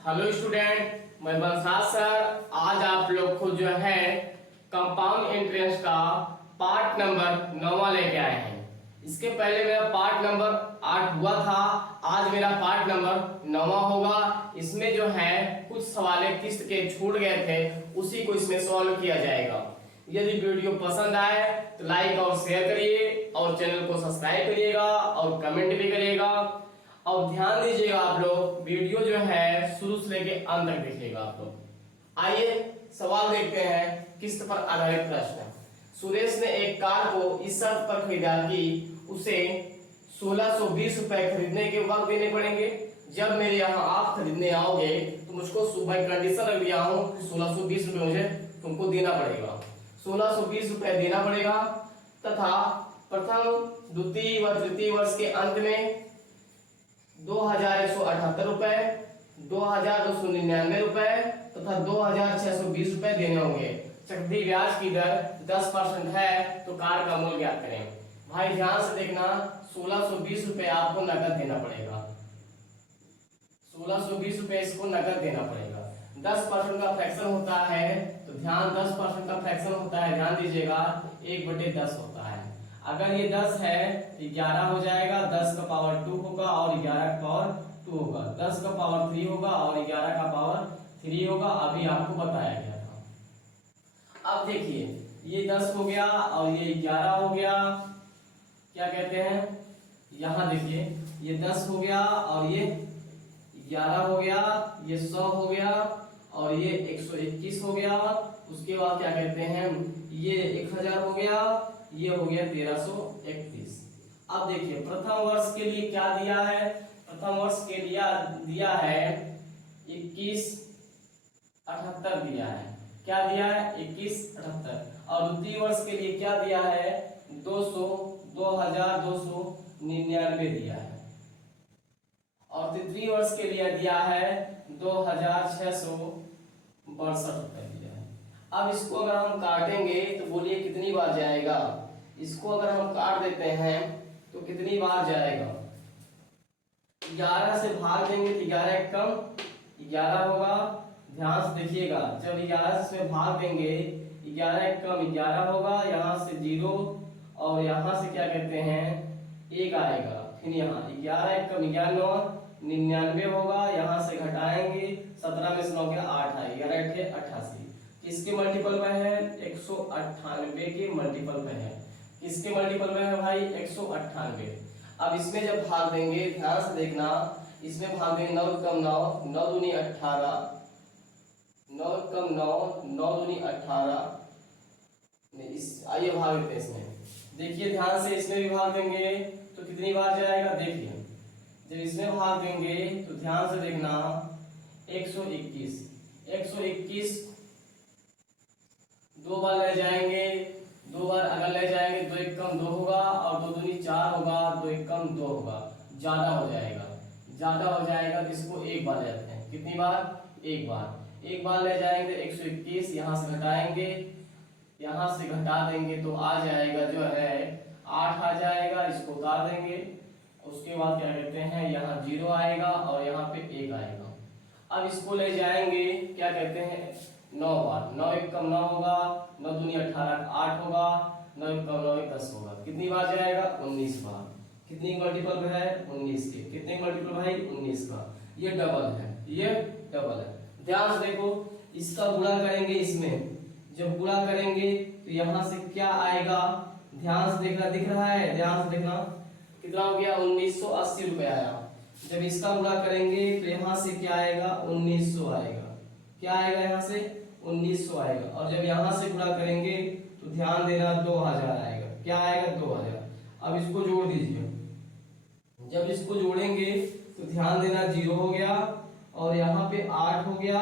Hello student, मैं Bansal sir. आज आप लोग को जो है कंपाउंड इंटरेस्ट का पार्ट नंबर 9 लेके आए हैं। इसके पहले मेरा पार्ट नंबर 8 हुआ था, आज मेरा पार्ट नंबर 9 होगा। इसमें जो है कुछ सवाल किस्त के छूट गए थे, उसी को इसमें सॉल्व किया जाएगा। यदि वीडियो पसंद आए तो लाइक और शेयर करिए और चैनल को सब्सक्राइब करिएगा और कमेंट भी करिएगा। और ध्यान दीजिएगा, आप लोग वीडियो जो है शुरू से लेके अंत तक देखिएगा आप लोग। आइए सवाल देखते हैं। किस्त पर आधारित प्रश्न। सुरेश ने एक कार को इस शर्त पर खरीदा कि उसे 1620 रुपए खरीदने के वक्त देने पड़ेंगे। जब मेरे यहाँ आप खरीदने आओगे तो मुझको सुबह कंडीशन रख दिया हूँ कि 1620 रुपए मुझे तुमको देना पड़ेगा। 1620 रुपए देना पड़ेगा तथा प्रथम, द्वितीय व तृतीय वर्ष के अंत में 2178 रुपए, 2299 रुपए तथा 2620 रुपए देने होंगे। चक्रवृद्धि ब्याज की दर 10% है तो कार का मूल्य ज्ञात करें। भाई ध्यान से देखना, 1620 रुपए आपको नकद देना पड़ेगा। 1620 रुपए इसको नकद देना पड़ेगा। 10% का फ्रैक्शन होता है तो ध्यान, 10% का फ्रैक्शन होता है, ध्यान दीजिएगा, 1/10 होता है। अगर ये 10 है 11 हो जाएगा, 10 का पावर 2 होगा और 11 का पावर 2 होगा, 10 का पावर 3 होगा और 11 का पावर 3 होगा। अभी आपको बताया गया था। अब देखिए, ये 10 हो गया और ये 11 हो गया। क्या कहते हैं, यहां देखिए, ये 10 हो गया और ये 11 हो गया, ये 100 हो गया और ये 121 हो गया। उसके बाद क्या कहते हैं, ये 1000 हो गया, ये हो गया 1331। अब देखिए, प्रथम वर्ष के लिए क्या दिया है, प्रथम वर्ष के लिए दिया है 2178 दिया है। क्या दिया है, 2178। और द्वितीय वर्ष के लिए क्या दिया है, 2299 दिया है। और तृतीय वर्ष के लिए दिया है 2662 रुपए दिया है। अब इसको अगर हम काटेंगे तो बोलिए कितनी बार जाएगा। इसको अगर हम काट देते हैं तो कितनी बार जाएगा, 11 से भाग देंगे तो 11 कम 11 होगा। ध्यान से देखिएगा, जब 11 से भाग देंगे 11 कम 11 होगा, यहाँ से 0 और यहाँ से क्या कहते हैं 1 आएगा। फिर यहाँ 11 कम 11 99 होगा, यहाँ से घटाएंगे 17 में से 9 के 8 आएगा, 11 88। किसके मल्टीपल में है, 198 के मल्टीपल में है। किसके मल्टीपल में है भाई, 198। अब इसमें जब भाग देंगे, ध्यान से देखना, इसमें भाग देंगे 9 कम 9, 9 दूनी 18, 9 कम 9, 9 दूनी 18। आइए भाग देते हैं इसमें। देखिए ध्यान से, इसमें भी भाग देंगे तो कितनी बार जाएगा। देखिए, जब इसमें भाग देंगे तो ध्यान से देखना, 121 दो बार ले जाएंगे, 2 बार अगर ले जाएंगे 2 1 कम 2 होगा और 2 दूनी 4 होगा, 2 1 कम 2 होगा, ज्यादा हो जाएगा। ज्यादा हो जाएगा तो इसको एक बार ले जाते हैं। कितनी बार, एक बार ले जाएंगे 121, यहाँ से घटाएंगे, यहाँ से घटा देंगे तो आ जाएगा जो है 8 आ जाएगा। इसको उतार देंगे, उसके बाद क्या कहते हैं, यहाँ 0 आएगा और यहाँ पे 1 आएगा। अब इसको ले जाएंगे, क्या कहते हैं 9 बार, 9 1 कम 9 होगा, 9 दूनी 18 8 होगा, 9 1 कम 9 1 10 होगा। कितनी बार जाएगा, 19 बार। कितनी मल्टीपल है, 19 के। कितने मल्टीपल भाई, 19 का। ये डबल है, ये डबल है। ध्यान से देखो, इसका गुणा करेंगे, इसमें जब गुणा करेंगे तो यहाँ से क्या आएगा, ध्यान से देखना, दिख रहा है, ध्यान से देखना, कितना हो गया, 1980 रुपए आया। जब इसका गुणा करेंगे तो यहाँ से क्या आएगा, 1900 आएगा। क्या आएगा, यहाँ से 1900 आएगा। और जब यहाँ से गुणा करेंगे तो ध्यान देना 2000 आएगा। क्या आएगा, 2000। अब इसको जोड़ दीजिए, जब इसको जोड़ेंगे तो ध्यान देना 0 हो गया और यहाँ पे 8 हो गया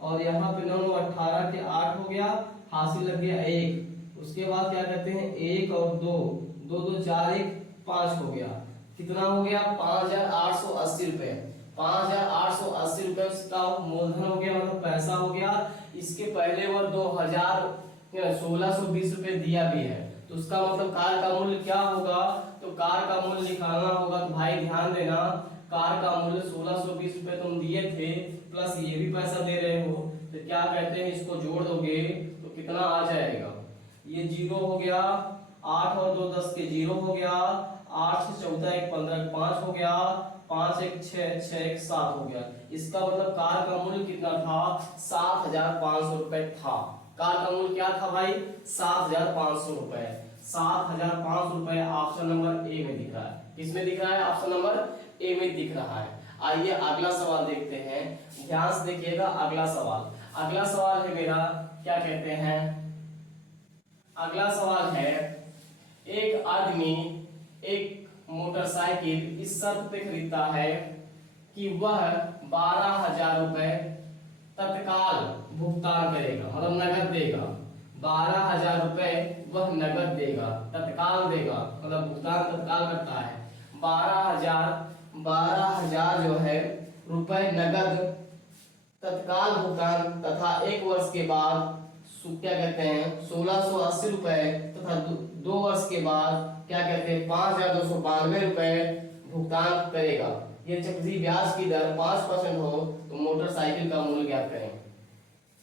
और यहाँ पे 9 9 18 के 8 हो गया, हासिल लग गया 1। उसके बाद क्या कहते हैं 1 और 2, 2 2 4 1 5 हो गया। कितना हो गया, 5880 रुपए। 5880 रुपए उसका मूलधन हो गया, मतलब पैसा हो गया। इसके पहले वो 1620 रुपए दिया भी है, तो उसका मतलब कार का मूल्य क्या होगा, तो कार का मूल्य निकालना होगा। तो भाई ध्यान देना, कार का मूल्य 1620 रुपए तुम दिए थे, प्लस ये भी पैसा दे रहे हो, तो क्या कहते हैं, इसको जोड़ दोगे तो कितना आ जाएगा, ये 0 हो गया, 8 और 2 10 के 0 हो गया, 8 से 14 1 15 5 हो गया, 5 1 6 6 1 7 हो गया। इसका मतलब कार का मूल्य कितना था, 7500 रुपए था। कार का मूल्य क्या था भाई, 7500 रुपए। 7500 रुपए ऑप्शन नंबर ए में दिख रहा है। किसमें दिख रहा है, ऑप्शन नंबर ए में दिख रहा है। आइए अगला सवाल देखते हैं, ध्यान से देखिएगा अगला सवाल। अगला सवाल है मेरा, क्या कहते हैं, अगला सवाल है, एक आदमी एक मोटरसाइकिल इस शर्त पे खरीदता है कि वह 12,000 रुपए तत्काल भुगतान करेगा, मतलब नगद देगा। 12,000 रुपए वह नगद देगा, तत्काल देगा, मतलब भुगतान तत्काल करता है। 12,000 जो है रुपए नगद तत्काल भुगतान तथा 1 वर्ष के बाद क्या कहते हैं 1680 रुपए तथा 2 वर्ष के बाद क्या कहते हैं 5292 रुपए भुगतान करेगा। ये चक्रवृद्धि ब्याज की दर 5% हो तो मोटरसाइकिल का मूल्य ज्ञात करें।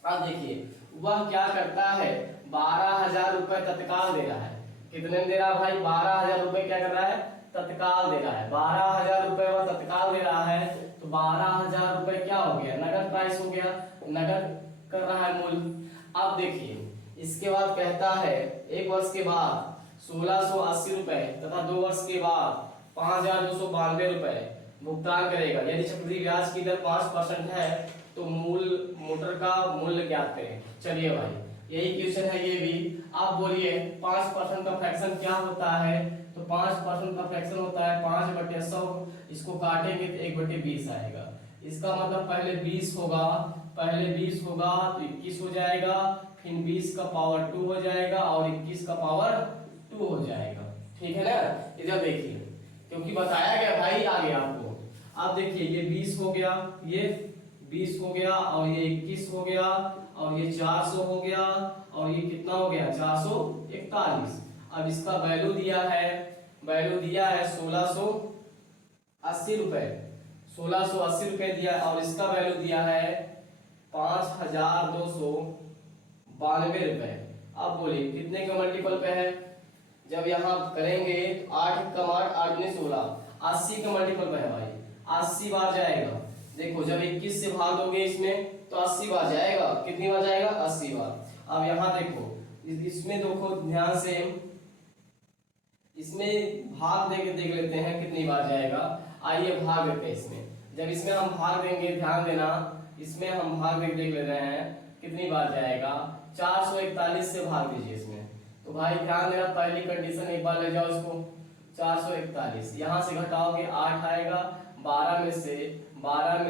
अब देखिए वह क्या करता है, 12,000 रुपए तत्काल दे रहा है। कितने दे रहा है भाई, 12,000 रुपए क्या कर रहा है, तत्काल दे रहा है। 12,000 रुपए वह तत्काल दे रहा है, तो 12,000 रुपए क्या हो गया, नगद प्राइस हो गया, नगद कर रहा है मूल्य। अब देखिए इसके बाद कहता है 1 वर्ष के बाद 1680 रुपए तथा 2 वर्ष के बाद 5292 रुपए भुगतान करेगा। यदि चक्रवृद्धि ब्याज की दर 5% है तो मूल मोटर का मूल्य ज्ञात करें। चलिए भाई यही क्वेश्चन है ये भी। आप बोलिए 5% का फ्रैक्शन क्या होता है, तो 5% का फ्रैक्शन होता है 5/100, इसको काटेंगे तो 1/20 आएगा। इसका मतलब पहले 20 होगा, पहले 20 होगा तो 21 हो जाएगा, फिर 20 का पावर 2 हो जाएगा और 21 का पावर 2 हो जाएगा। ठीक है ना, इधर देखिए क्योंकि बताया गया भाई आगे आपको। अब देखिए ये 20 हो गया, ये 20 हो गया और ये 21 हो गया और ये 400 हो गया और ये कितना हो गया 441। अब इसका वैल्यू दिया है, वैल्यू दिया है 1680 रुपए, 1680 रुपए दिया और इसका वैल्यू दिया है 5292 रुपए। अब बोलिए कितने के मल्टीपल पे है, जब यहाँ करेंगे 8 का 8 8 दूनी 16, 80 के मल्टीपल पे है भाई, 80 बार जाएगा। देखो जब 21 से भाग दोगे इसमें तो 80 बार जाएगा। कितनी बार जाएगा, 80 बार। अब यहाँ देखो इसमें देखो ध्यान से, इसमें भाग देके देख लेते हैं कितनी बार जाएगा। आइए भाग देते हैं इसमें। जब इसमें हम भाग देंगे, ध्यान देना, इसमें हम भाग देख ले रहे हैं कितनी बार जाएगा, 441 से भाग दीजिए इसमें। तो भाई ध्यान देना, पहली कंडीशन एक बार ले जाओ इसको, 441 यहाँ से घटाओगे 8 आएगा, 12 में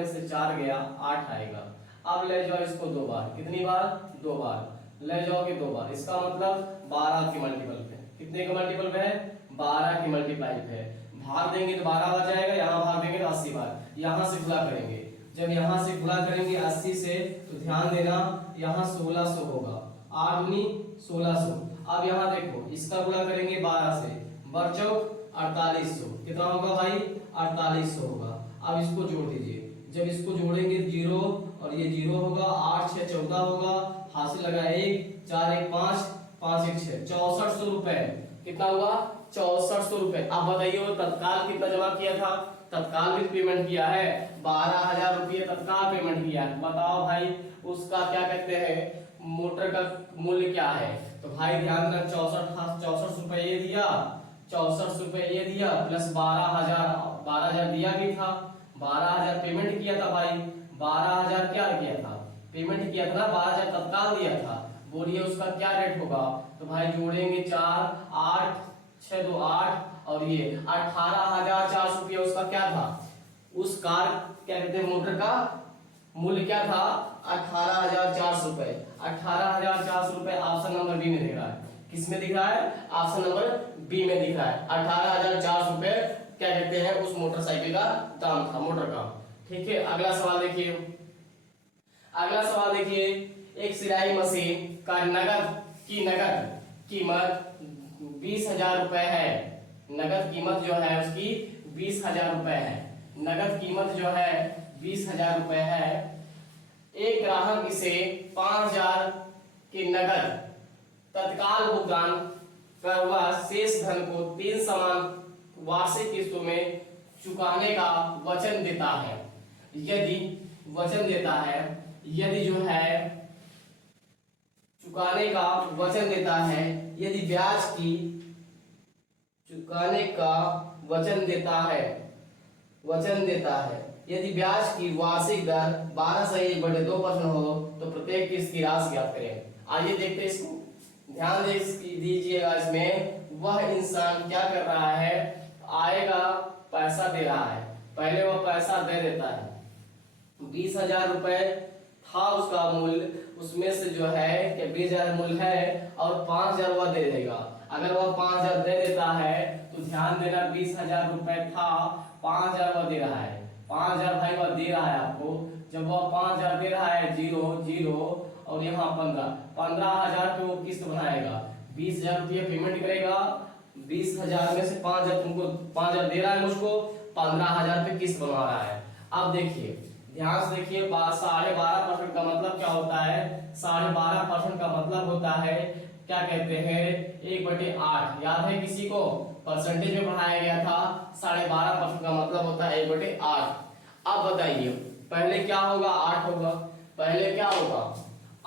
से 4 गया 8 आएगा। अब ले जाओ इसको 2 बार, कितनी बार, 2 बार ले जाओगे, 2 बार। इसका मतलब 12 के मल्टीपल पे, कितने के मल्टीपल पे है, 12 की मल्टीप्लाई पे है। भाग देंगे तो 12 बार जाएगा, यहाँ भाग देंगे तो 80 बार। यहाँ से गुणा करेंगे, जब यहाँ से गुणा करेंगे 80 से तो ध्यान देना यहाँ 1600 होगा, 8 दूनी 1600। अब यहाँ देखो इसका गुणा करेंगे 12 से, बरचौक 4800, कितना होगा भाई 4800 होगा। अब इसको जोड़ दीजिए, जब इसको जोड़ेंगे 0 और ये 0 होगा, 8 6 14 होगा, हासिल लगा 1 4 1 5 5 1 6, 6400 रुपए। कितना होगा 6400 रुपए। आप बताइए वो तत्काल कितना जमा किया था, तत्काल भी पेमेंट किया है, 12,000 रुपये तत्काल पेमेंट किया है। बताओ भाई उसका क्या कहते हैं मोटर का मूल्य क्या है। तो भाई ध्यान रख 64 रुपए ये दिया, 64 रुपए ये दिया, प्लस 12,000 दिया भी था, 12,000 पेमेंट किया था भाई, 12,000 क्या किया था, पेमेंट किया था ना, 12,000 तत्काल दिया था। बोलिए उसका क्या रेट होगा। तो भाई जोड़ेंगे 4 8 6 2 8 और ये 18,400 रुपया उसका क्या था, उस कार क्या कहते हैं मोटर का मूल्य क्या था 18,400 रुपए। 18,400 रुपए ऑप्शन नंबर बी में दिख रहा है। किस में दिख रहा है, ऑप्शन नंबर बी में दिख रहा है। 18,400 रुपए क्या कहते हैं उस मोटरसाइकिल का दाम था, मोटर का। ठीक है, अगला सवाल देखिए, अगला सवाल देखिए, एक सिलाई मशीन का नगद कीमत 20,000 रुपए है। नगद कीमत जो है उसकी 20,000 रुपए है। नगद कीमत जो है 20,000 रुपए है। एक ग्राहक इसे 5,000 के नगद तत्काल भुगतान कर वह शेष धन को 3 समान वार्षिक किस्तों में चुकाने का वचन देता है। यदि वचन देता है, यदि जो है चुकाने का वचन देता है, यदि ब्याज की चुकाने का वचन देता है, यदि ब्याज की वार्षिक दर 12/2% हो तो प्रत्येक किस्त की राशि ज्ञात करें। आइए देखते हैं इसको, ध्यान दीजिएगा। इसमें वह इंसान क्या कर रहा है, आएगा पैसा दे रहा है, पहले वह पैसा दे देता है। 20,000 रुपए था उसका मूल्य, उसमें से जो है कि 20,000 मूल्य है और 5,000 वह दे देगा। अगर वह 5,000 दे देता है तो ध्यान देना, 20,000 रुपए था, 5,000 वह दे रहा है। 5,000 भाई वह दे रहा है आपको। जब वह 5,000 दे रहा है, 0 और यहाँ 15,000 पे वो किस्त बनाएगा। 20,000 रुपये पेमेंट करेगा, 20,000 में से 5,000 तुमको 5,000 दे रहा है मुझको, 15,000 पे किस्त बना रहा है। अब देखिए, ध्यान से देखिए, 12.5% का मतलब क्या होता है? 12.5% का मतलब होता है, क्या कहते हैं, 1/8। याद है किसी को? परसेंटेज में पढ़ाया गया था। 12.5% का मतलब होता है 1/8। अब बताइए, पहले क्या होगा? 8 होगा। पहले क्या होगा?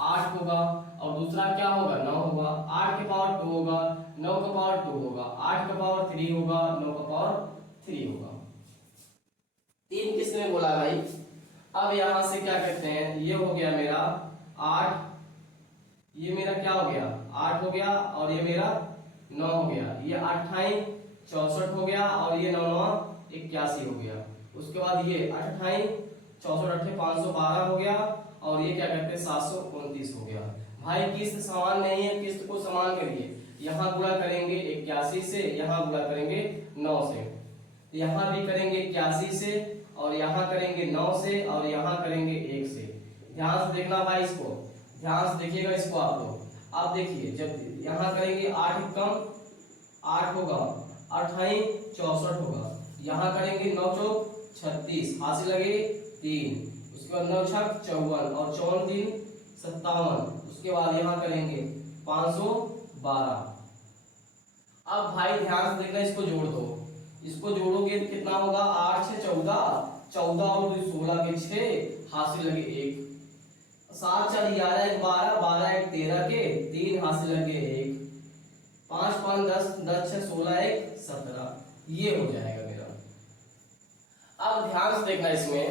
8 होगा और दूसरा क्या होगा? 9 होगा। 8 के पावर 2 होगा, 9 का पावर 2 होगा, 8 का पावर 3 होगा, 9 का पावर 3 होगा। 3 किसने बोला भाई? अब यहां से क्या कहते हैं, ये हो गया मेरा 8, ये मेरा क्या हो गया? 8 हो गया और ये मेरा 9 हो गया। ये 28 64 हो गया और ये 9 81 हो गया। उसके बाद ये 28 64 8 512 हो गया और ये क्या कहते हैं 729 हो गया। भाई किस्त समान नहीं है, किस्त को समान करिए। यहाँ गुणा करेंगे 81 से, यहाँ गुणा करेंगे 9 से, यहाँ भी करेंगे 81 से और यहाँ करेंगे 9 से और यहाँ करेंगे 1 से। ध्यान से देखना भाई, इसको ध्यान से देखिएगा इसको आप लोग। अब देखिए, जब यहाँ करेंगे 8 कम 8 होगा, 28 64 होगा, यहाँ करेंगे 9 चौक 36, हाथ से लगे 3, उसके बाद 9 छक 54 और 54 3 57, उसके बाद यहाँ करेंगे 512। अब भाई ध्यान से देखना, इसको जोड़ दो, इसको जोड़ोगे तो कितना होगा? 8 6 14, 14 और 2 16 के 6, हाथ से लगे 1, 7 4 11 1 12, 12 1 13 के 3, हाथ से लगे 1, 5 5 10, 10 6 16 1 17, ये हो जाएगा मेरा। अब ध्यान से देखना इसमें,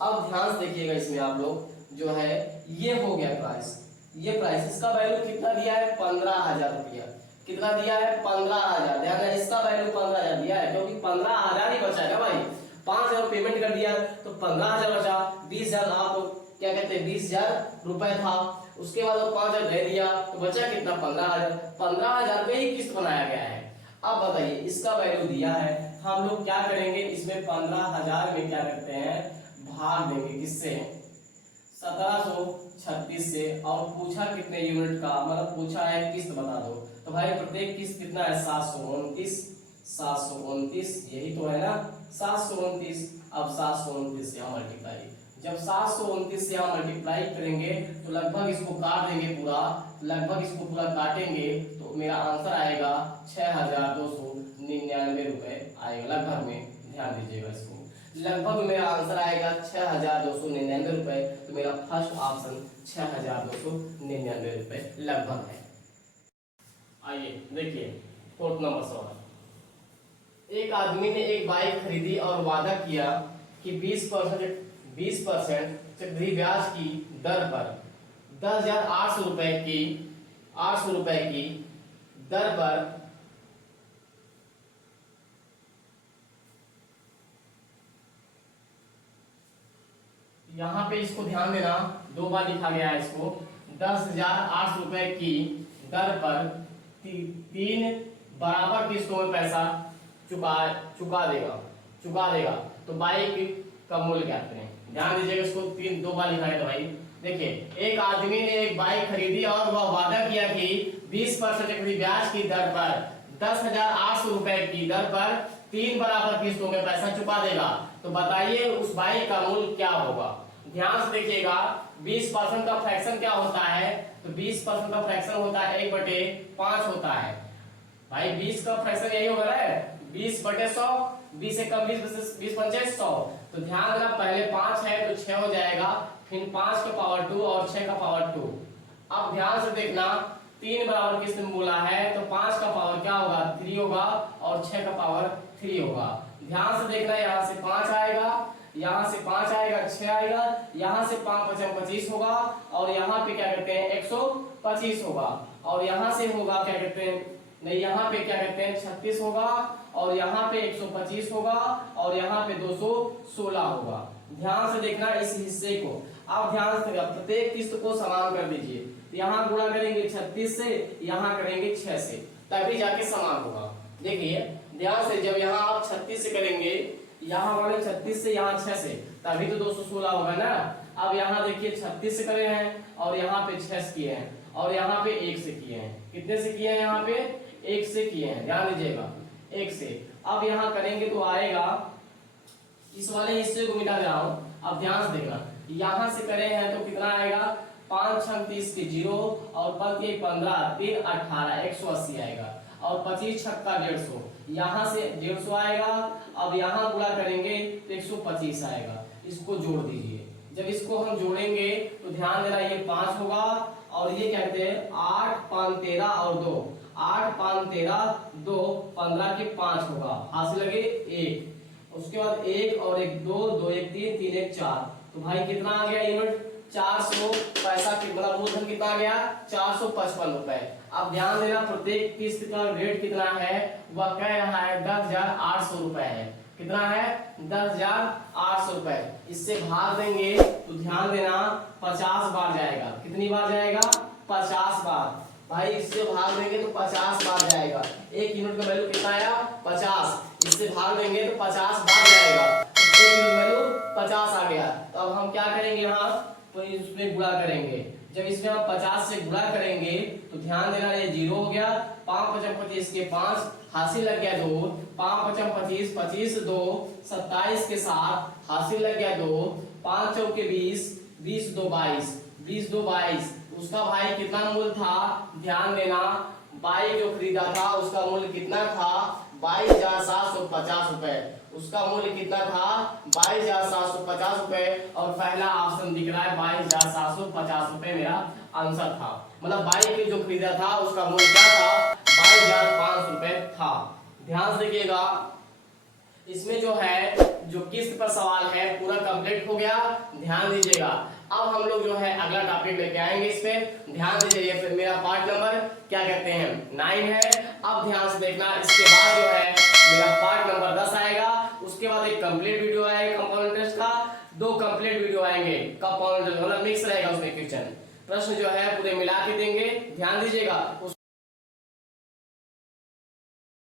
अब ध्यान से देखिएगा इसमें आप लोग, जो है ये हो गया प्राइस, ये प्राइस, इसका वैल्यू कितना दिया है? 15,000 रुपया। कितना दिया है? 15,000। ध्यान है, इसका वैल्यू 15,000 दिया है, क्योंकि 15,000 ही बचा है भाई। 5,000 पेमेंट कर दिया तो 15,000 बचा। 20,000 आप क्या कहते हैं 20,000 रुपए था, उसके बाद 5,000 दे दिया तो बचा कितना? 15,000। 15,000 पे ही किस्त बनाया गया है। अब बताइए, इसका वैल्यू दिया है, हम लोग क्या करेंगे? इसमें 15,000 में क्या करते हैं? भाग देंगे किससे? 1736 से। और पूछा कितने यूनिट का, मतलब पूछा है किस्त बता दो, तो भाई प्रत्येक किस्त कितना है? 729, 729, यही तो है ना, 729। अब 729 से यहाँ मल्टीप्लाई, जब 729 से यहाँ मल्टीप्लाई करेंगे तो लगभग इसको काट देंगे पूरा, लगभग इसको पूरा काटेंगे तो मेरा आंसर आएगा 6,299 रुपए आएगा लगभग में। ध्यान दीजिएगा इसको, लगभग मेरा आंसर आएगा 6,299 रुपए। तो मेरा फर्स्ट ऑप्शन 6,299 रुपए लगभग है। आइए देखिए 4th नंबर सवाल। एक आदमी ने एक बाइक खरीदी और वादा किया कि 20% चक्रवृद्धि ब्याज की दर पर 10,800 रुपए की दर पर यहाँ पे इसको ध्यान देना, 2 बार लिखा गया है इसको। 10,800 रुपए की दर पर 3 बराबर किस्तों में पैसा चुका देगा तो बाइक का मूल्य क्या करें? ध्यान दीजिएगा, इसको 2 बार लिखा है। तो भाई देखिए, एक आदमी ने एक बाइक खरीदी और वह वादा किया कि 20% चक्रवृद्धि ब्याज की दर पर 10,800 रुपए की दर पर 3 बराबर किस्तों में पैसा चुका देगा। तो बताइए उस y का मूल क्या होगा। ध्यान से देखिएगा 20% का फ्रैक्शन क्या होता है, तो 20% का फ्रैक्शन होता है 1/5 होता है। भाई 20 का फ्रैक्शन यही होगा ना, 20/100, 20 से कम 20 पंचे 100। तो ध्यान देना पहले 5 है तो 6 हो जाएगा, फिर 5 का पावर 2 और 6 का पावर 2। अब ध्यान से देखना 3 बराबर किसने बोला है, तो 5 का पावर क्या होगा 3 होगा और 6 का पावर 3 होगा। ध्यान से देखना यहाँ से 5 आएगा, यहाँ से 5 आएगा 6 आएगा, यहाँ से 5 5 25 होगा और यहाँ पे क्या कहते हैं 125 होगा और यहाँ से होगा क्या कहते हैं नहीं, यहाँ पे क्या कहते हैं 36 होगा और यहाँ पे 125 होगा और यहाँ पे 216 होगा। ध्यान से देखना इस हिस्से को। अब ध्यान से प्रत्येक किस्त को समान कर दीजिए, तो यहाँ गुणा करेंगे 36 से, यहाँ करेंगे 6 से, तभी जाके समान होगा। देखिए ध्यान से जब यहाँ आप 36 से करेंगे, यहाँ वाले 36 से यहाँ 6 से, तभी तो 216 होगा ना। अब यहाँ देखिए 36 से करे हैं और यहाँ पे 6 से किए हैं और यहाँ पे 1 से किए हैं। कितने से किए हैं, यहाँ पे 1 से किए हैं, ध्यान दीजिएगा 1 से। अब यहाँ करेंगे तो आएगा, इस वाले हिस्से को मिटा रहा हूं, अब ध्यान से देखना यहाँ से करे हैं तो कितना आएगा 5 6 30 के 0 और 5 1 15 3 18 180 आएगा और 25 छक्का 150, यहाँ से 150 आएगा। अब यहाँ गुणा करेंगे तो 125 आएगा। इसको जोड़ दीजिए, जब इसको हम जोड़ेंगे तो ध्यान देना ये 5 होगा और ये क्या कहते हैं 8 5 13 और 2, 8 5 13 2 15 के 5 होगा, हासिल लगे 1। उसके बाद 1 और 1 2 2 1 3 3 1 4, तो भाई कितना आ गया यूनिट 400 पैसा, कितना मूलधन कितना आ गया 455 रुपए। अब ध्यान देना प्रत्येक किस्त का रेट कितना है, वह कह रहा है 10,800 रुपए है। कितना है 10,800 रुपए। इससे भाग देंगे तो ध्यान देना 50 बार जाएगा। कितनी बार जाएगा 50 बार। भाई इससे भाग देंगे तो 50 बार जाएगा। एक यूनिट का वैल्यू कितना आया 50, इससे भाग देंगे तो 50 बार जाएगा, एक यूनिट वैल्यू 50 आ गया। तो अब हम क्या करेंगे यहाँ, तो इसमें गुणा करेंगे। जब इसमें हम 50 से गुणा करेंगे तो ध्यान देना ये 0 हो गया, 5 5 25 के 5 हासिल लग गया 2, 5 5 25 25 2 27 के साथ हासिल लग गया 2, 5 4 के 20 20 2 22 20 2 22। उसका भाई कितना मूल्य था, ध्यान देना बाइक जो खरीदा था उसका मूल्य कितना था 22,750 रुपए। उसका मूल्य कितना था 22,750 रुपए और पहला ऑप्शन दिख रहा है 22,750 रुपए मेरा आंसर था। मतलब बाइक जो खरीदा था उसका मूल्य क्या था 22,500 रुपए था। ध्यान से देखिएगा इसमें जो है जो किस्त पर सवाल है पूरा कंप्लीट हो गया। ध्यान दीजिएगा अब हम लोग जो है अगला टॉपिक लेके आएंगे। इस पे ध्यान दीजिए, फिर मेरा पार्ट नंबर क्या कहते हैं 9 है। अब ध्यान से देखना इसके बाद जो है मेरा पार्ट नंबर 10 आएगा। उसके बाद एक कंप्लीट वीडियो आएगा कंपाउंड टेस्ट का, 2 कंप्लीट वीडियो आएंगे कंपाउंड मतलब मिक्स रहेगा उसमें क्वेश्चन प्रश्न जो है पूरे मिला के देंगे। ध्यान दीजिएगा।